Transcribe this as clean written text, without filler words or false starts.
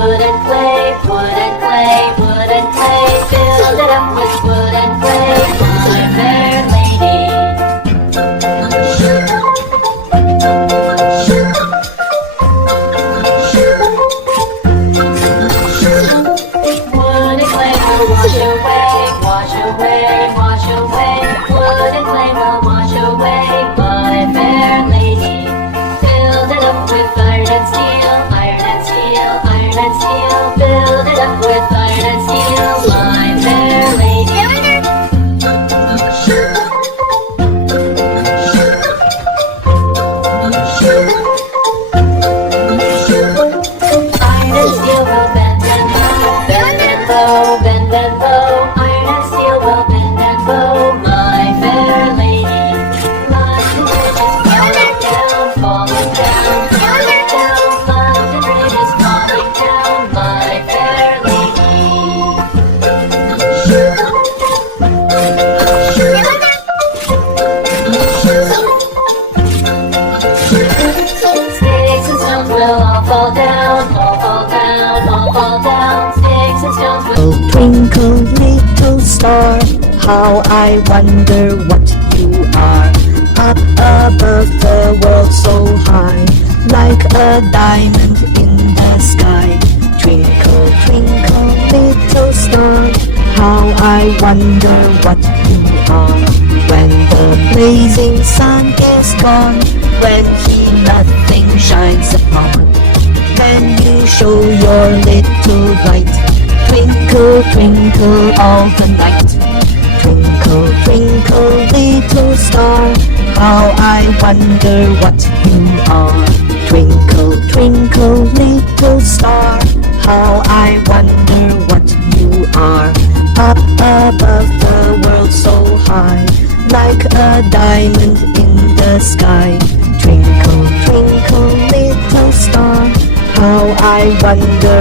wood and clay, wood and clay, wood and clay. Build it up with wood and clay, my fair lady. Wood and clay will wash away, wash away, wash away. Wood and clay will wash away, my fair lady. Build it up with iron and steel, iron and steel, iron and steel. Build it up with iron and steel, my fair lady. Iron and steel will bend and bow, bend and bow, bend and bow. Iron and steel will bend and bow, my fair lady. Mountain bridges falling down, falling down, falling down. Mountain bridges falling down, my fair Sticks and stones will all fall down, all fall down, all fall down. Sticks and stones will Twinkle, little star, how I wonder what you are. Up above the world so high, like a diamond in the sky. Twinkle, twinkle, little star, how I wonder what you are. When the blazing sun is gone, when he nothing shines upon, then you show your little light. Twinkle, twinkle all the night. Twinkle, twinkle, little star, how I wonder what you are. Twinkle, twinkle, little star, how I wonder what you are. Up above the world so high, like a diamond in the sky. Twinkle, twinkle, little star, how I wonder